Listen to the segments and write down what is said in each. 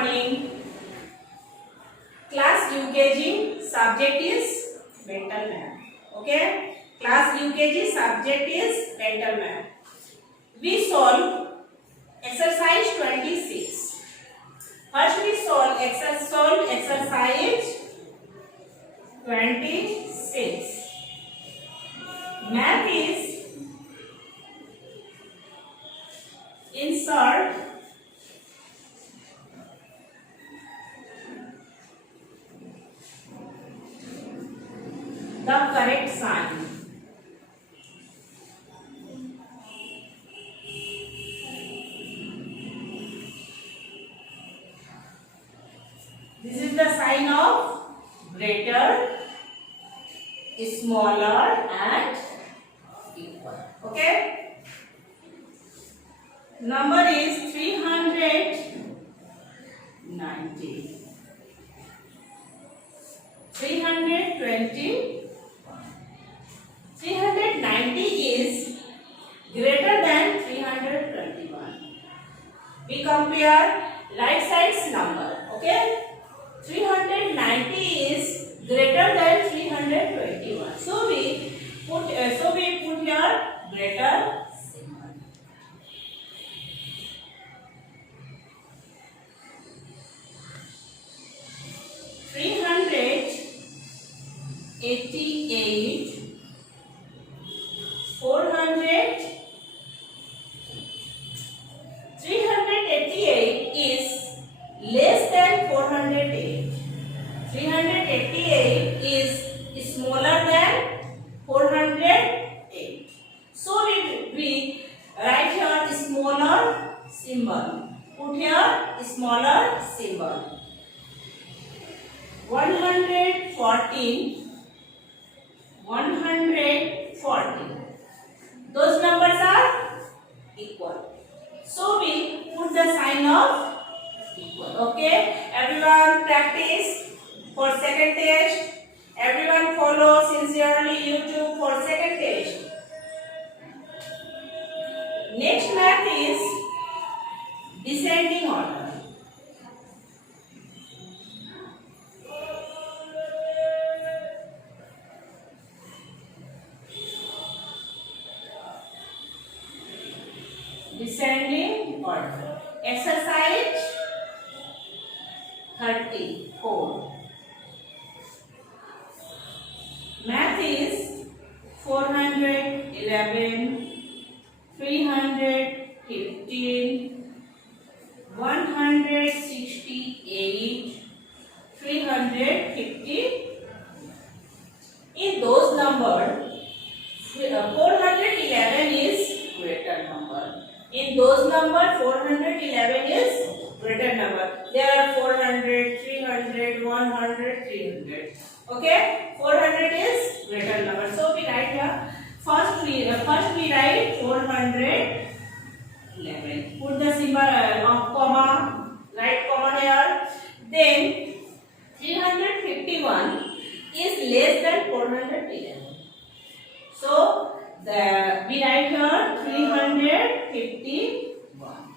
morning. Class UKG subject is mental math. Okay. Class UKG subject is mental math. We solve exercise 26. First we solve exercise 26. Math is insert the correct sign. This is the sign of greater, smaller and equal. Okay. Number is 390. 320. 390 is greater than 321. We compare right side's number. Okay. 390 is greater than 321. So we put here greater symbol. 388, 400. 388 is less than 408. 388 is smaller than 408. So we write here smaller symbol. Put here smaller symbol. 114. 114. Those numbers are equal. So we put the sign of equal. Okay. Everyone practice for second test. Everyone follow sincerely YouTube for second test. Next math is descending order. Descending order. Exercise 34. Math is 411, 315, 168, 350. In those numbers, 411 is greater number. In those numbers, 411 is greater number. There are 400, 300, 100, 300. Okay, 400 is greater number. So we write here. First we write 411. Put the symbol of comma. Write comma here. Then 351 is less than 411. So we write here 351.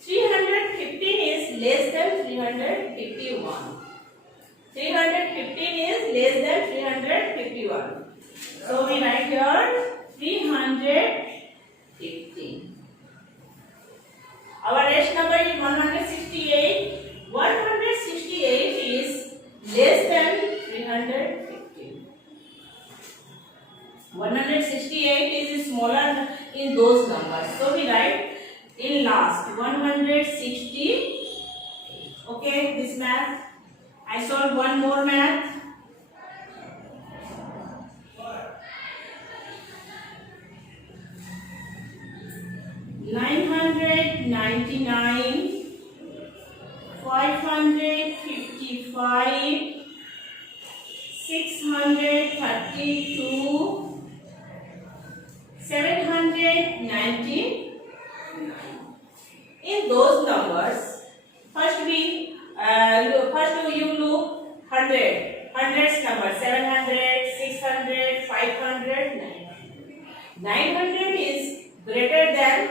315 is less than 351. 315 is less than 351. So we write here 315. Our next number is 168. 168 is less than 315. 168 is smaller in those numbers. So we write in last 168. Okay, this math. I solve one more math. $999, 555, 632, 799. In those numbers, first you look 100. Hundreds number 700, 600, 500, 900. 900 is greater than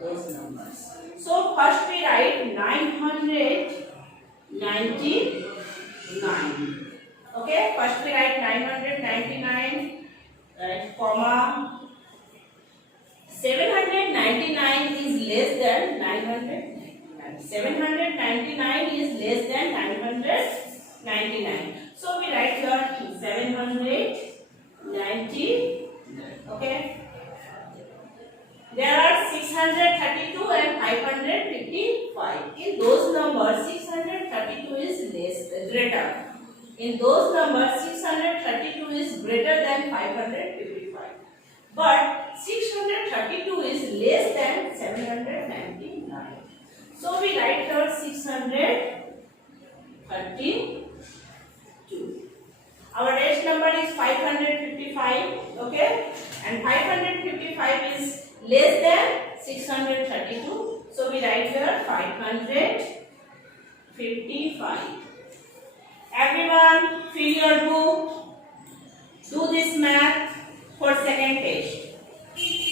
those numbers. So first we write 900 999. Okay, first we write 999, right, comma. 799 is less than 999. 799 is less than 999. So we write here 790. Okay. There are 632 and 555. In those numbers, 632 is greater. In those numbers, 632 is greater than 555. But 632 is less than 799. So we write here 632. Our next number is 555. Okay, and 555 is less than 632. So we write here 555. Everyone, fill your book. Do this math for second test.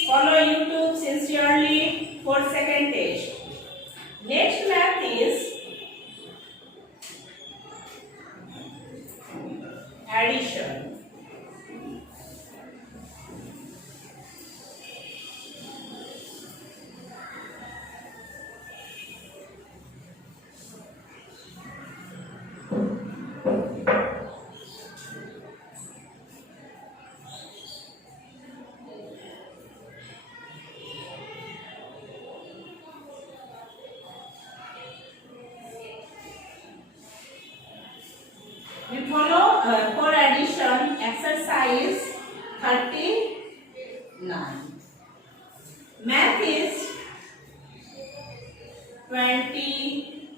Follow YouTube sincerely for second test. Next math is addition. We follow for addition exercise 39. Math is 20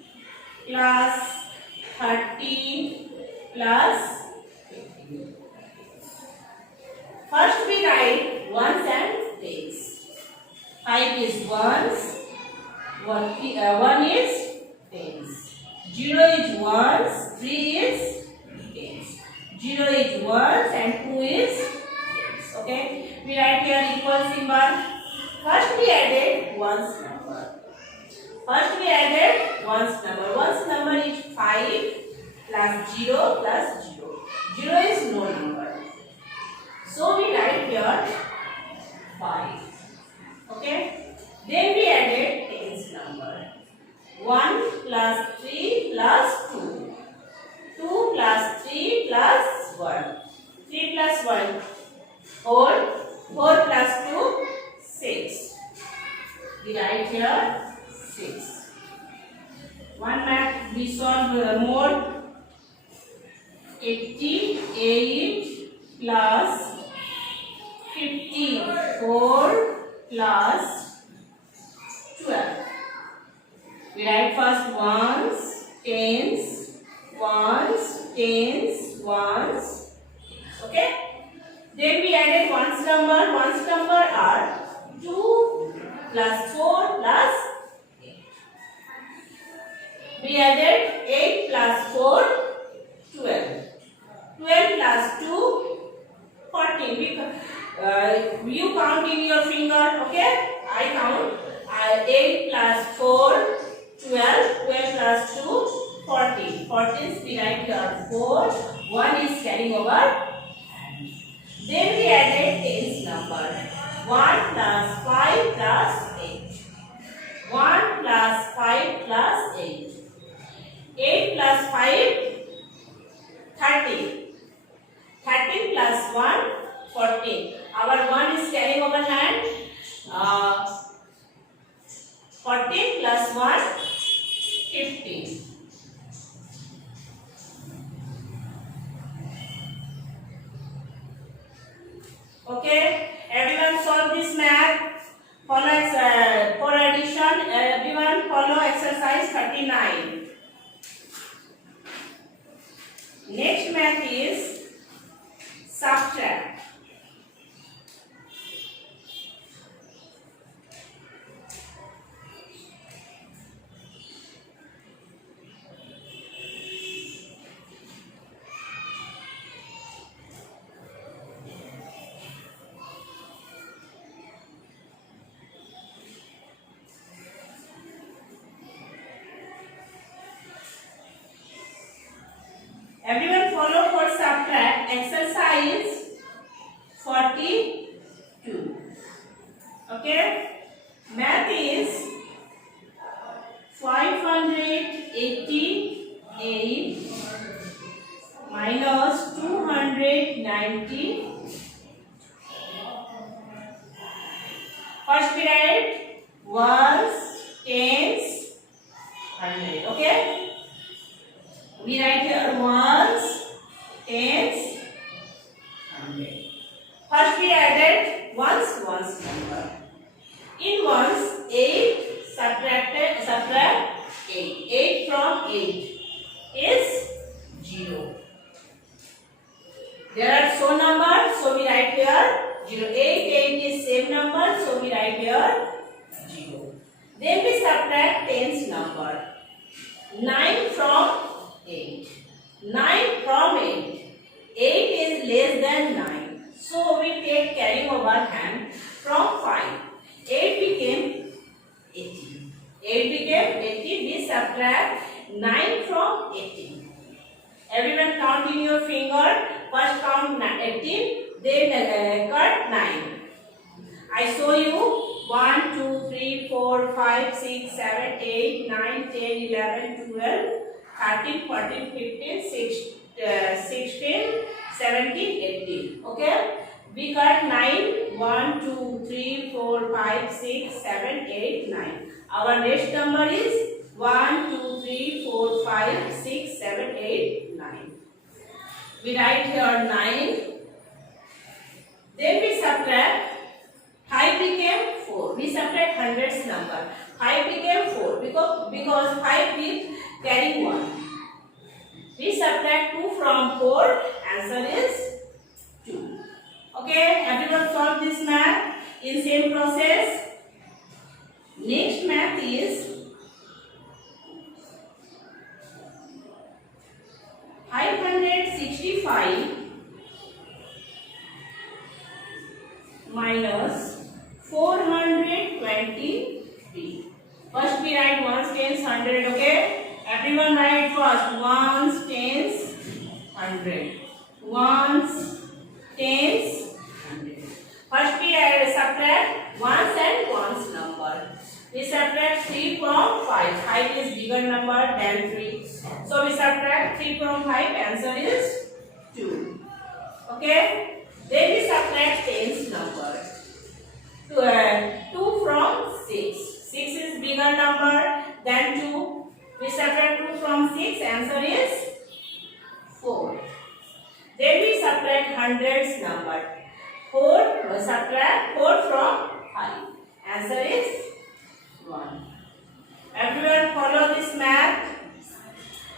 plus 30 plus 50. First we write ones and tens. 5 is ones, 1 is tens. 0 is ones, 3 is tens. 0 is ones and 2 is tens. Okay, we write here equal symbol. First we added ones number. One's number is 5 plus 0 plus 0. 0 is no number. So we write here 5. Okay. Then we added tens number. 1 plus 3 plus 2. 2 plus 3 plus 1. 3 plus 1 4. 4 plus 2 6. We write here 6. One math we solve more. 88 plus 54 plus 12. We write first ones, tens, ones. Okay. Then we added ones number. Ones number are 2 plus 4 plus 8. We added 8 plus 4, 12. 12 plus 2, 14. You count in your finger, okay? I count. 8 plus 4, 12. 12 plus 2, 14. 14 we write here 4. 1 is carrying over. Then we added tens number. 1 plus 5 plus 8. 1 plus 5 plus 8. 8 plus 5, 13. 13 plus 1, 14. Our 1 is carrying over hand. 14 plus 1, 15. Okay, everyone solve this math. Follow for addition. Everyone follow exercise 39. Next math is subtract. Everyone follow for subtract exercise 42. Okay. Math is 588 minus 290. First we write ones, tens, hundred. Okay. We write here ones, tens, hundred. First we added ones number. In ones, 8 subtract 8. 8 from 8 is 0. There are so numbers, so we write here 0. 8 is same number, so we write here 0. Then we subtract tens number. 9 from 8. 9 from 8. 8 is less than 9. So we take carrying over hand from 5. 8 became 18. 8 became 18. We subtract 9 from 18. Everyone count in your finger. First count 18. Then cut 9. I show you 1, 2, 3, 4, 5, 6, 7, 8, 9, 10, 11, 12, 13, 14, 15, 16, 17, 18. Okay. We cut 9. 1, 2, 3, 4, 5, 6, 7, 8, 9. Our next number is 1, 2, 3, 4, 5, 6, 7, 8, 9. We write here 9. Then we subtract. 5 became 4. We subtract hundreds number. 5 became 4 because 5 with carrying 1. We subtract 2 from 4. Answer is 2. Okay, everyone solve this math in same process. Next math is 565 minus 423. First we write ones, tens, hundred. Okay, everyone write first ones, tens, hundred. Ones, tens, hundred. First we subtract ones and ones number. We subtract 3 from 5. 5 is bigger number than 3. So we subtract 3 from 5. Answer is 2. Okay. Then we subtract tens number. 2 from 6. 6 is bigger number than 2. We subtract 2 from 6. Answer is 4. Then we subtract hundreds number. 4. Subtract 4 from 5. Answer is 1. Everyone follow this math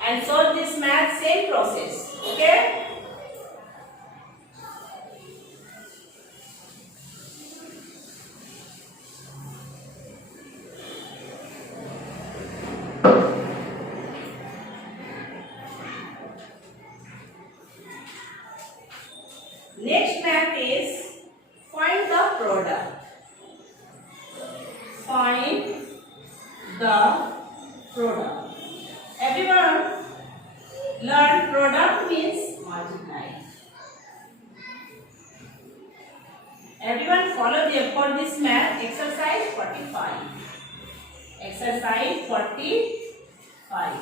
and solve this math same process. Okay. Next math is find the product. Find the product. Everyone learn product means multiply. Everyone follow for this math exercise 45. Exercise 45.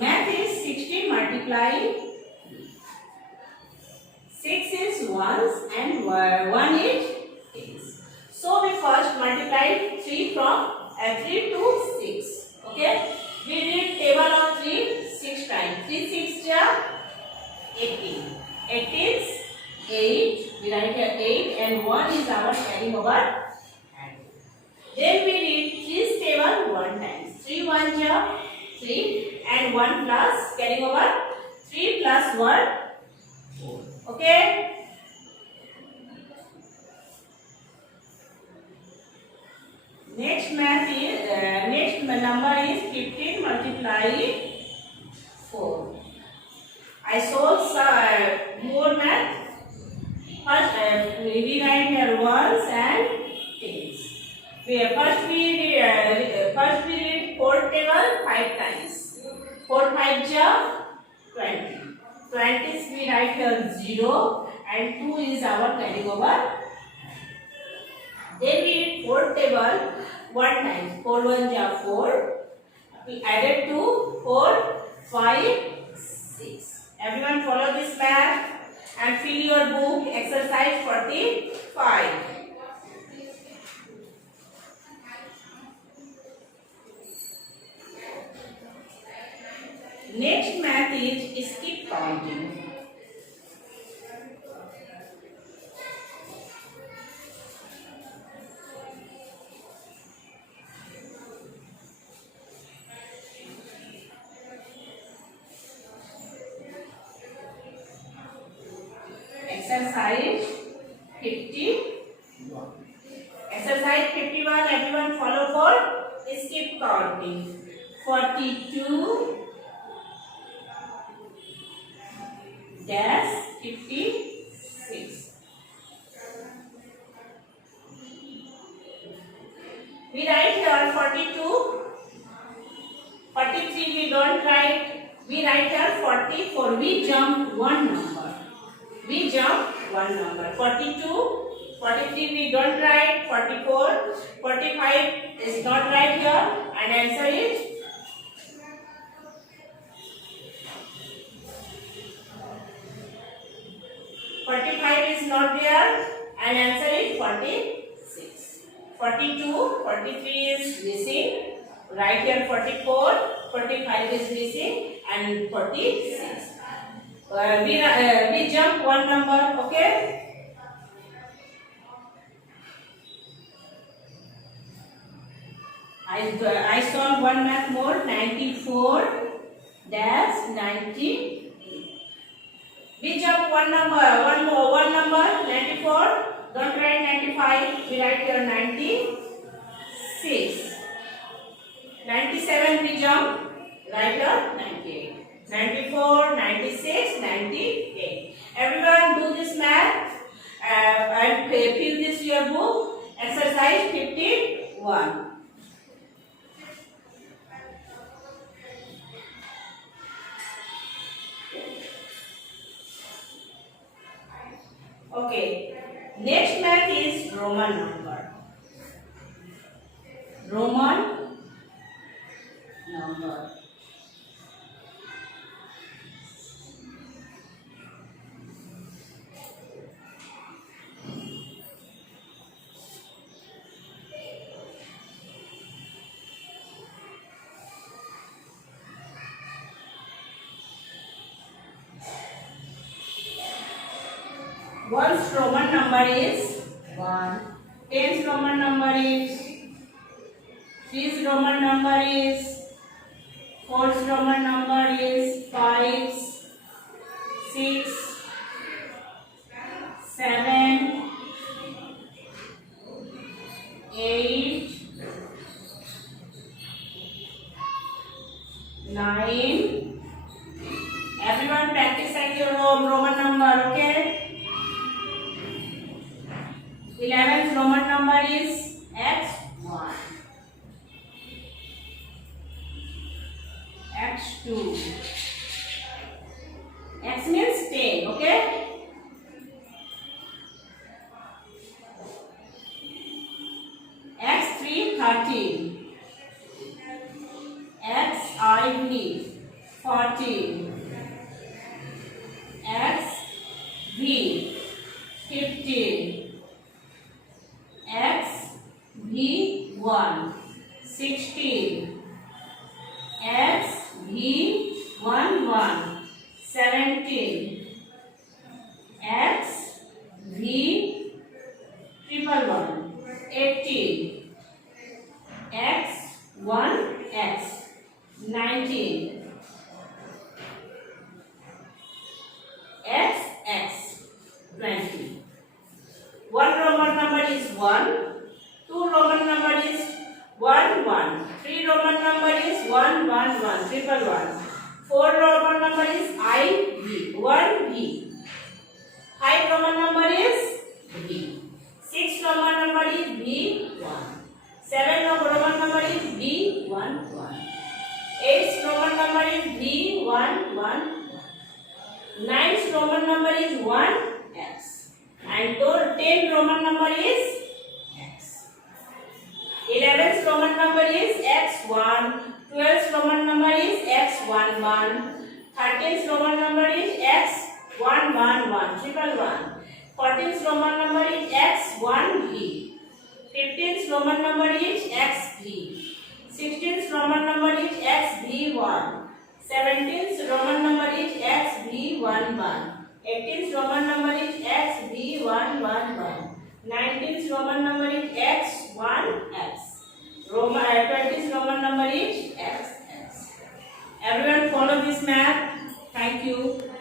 Math is 16 multiply 6 is ones and 1 is tens. So we first multiply 3 to 6. Okay. We read table of 3 6 times. 3 6 ja 18. 18 is 8. We write here 8 and 1 is our carrying over hand. Then we read 3's table 1 times. 3 1 ja 3 and 1 plus carrying over 3 plus 1 4. Okay. Next math is next number is 15 multiply 4. I solve more math. First we write here ones and tens. First we read 4 table 5 times. 4 5 ja 20. 20 we write here 0 and 2 is our carrying over. Then we read 4 table 1 times. 4 1 ja 4. We added 2 4 5 6. Everyone follow this math and fill your book exercise 45. Next math is skip counting. Exercise 51. Exercise 51. Everyone follow for skip counting. 42 dash 56. We write here 42. 43 we don't write. We write here 44. We jump one number. We jump one number. 42, 43 we don't write. 44, 45 is not right here. And answer is 45 is not there. And answer is 46. 42, 43 is missing. Right here 44, 45 is missing. And 46. We jump one number, okay? I solve one math more. 94 dash 90. We jump one number, one number. 94. Don't write 95. We write here 96. 97 we jump. Write here 98. 94, 96, 98. Everyone do this math and fill this your book. Exercise 51. Okay. Next math is Roman number. Roman number. One's Roman number is 1. Ten's Roman number is. Three's Roman number is. Fourth's Roman number is 5, 6, 7, 8, 9. Everyone practice at your Roman number, okay? 11th Roman number is x1, x2, x means 10, okay? x3 13, xiv 14, xv 15. xv1 16, xv11 17, xv111 18, x1x 19, xx 20. One Roman number is 1. Two Roman number is 1 1. Three Roman number is 1 1 1 triple 1. Four Roman number is IV 1 V. Five Roman number is V. Six Roman number is V 1. Seven Roman number is V 1 1. 8th Roman number is V 1 1. 9th Roman number is 1x. And 10th Roman number is x. 11th Roman number is x1. 12th Roman number is x11. 13th Roman number is x111 triple 1. 14th Roman number is x1v. 15th Roman number is xv. 16th Roman number is xv1. 17th Roman number is xv11. 18th Roman number is xv111. 19th Roman number is x1x. 20th Roman number is xx. Everyone follow this map. Thank you.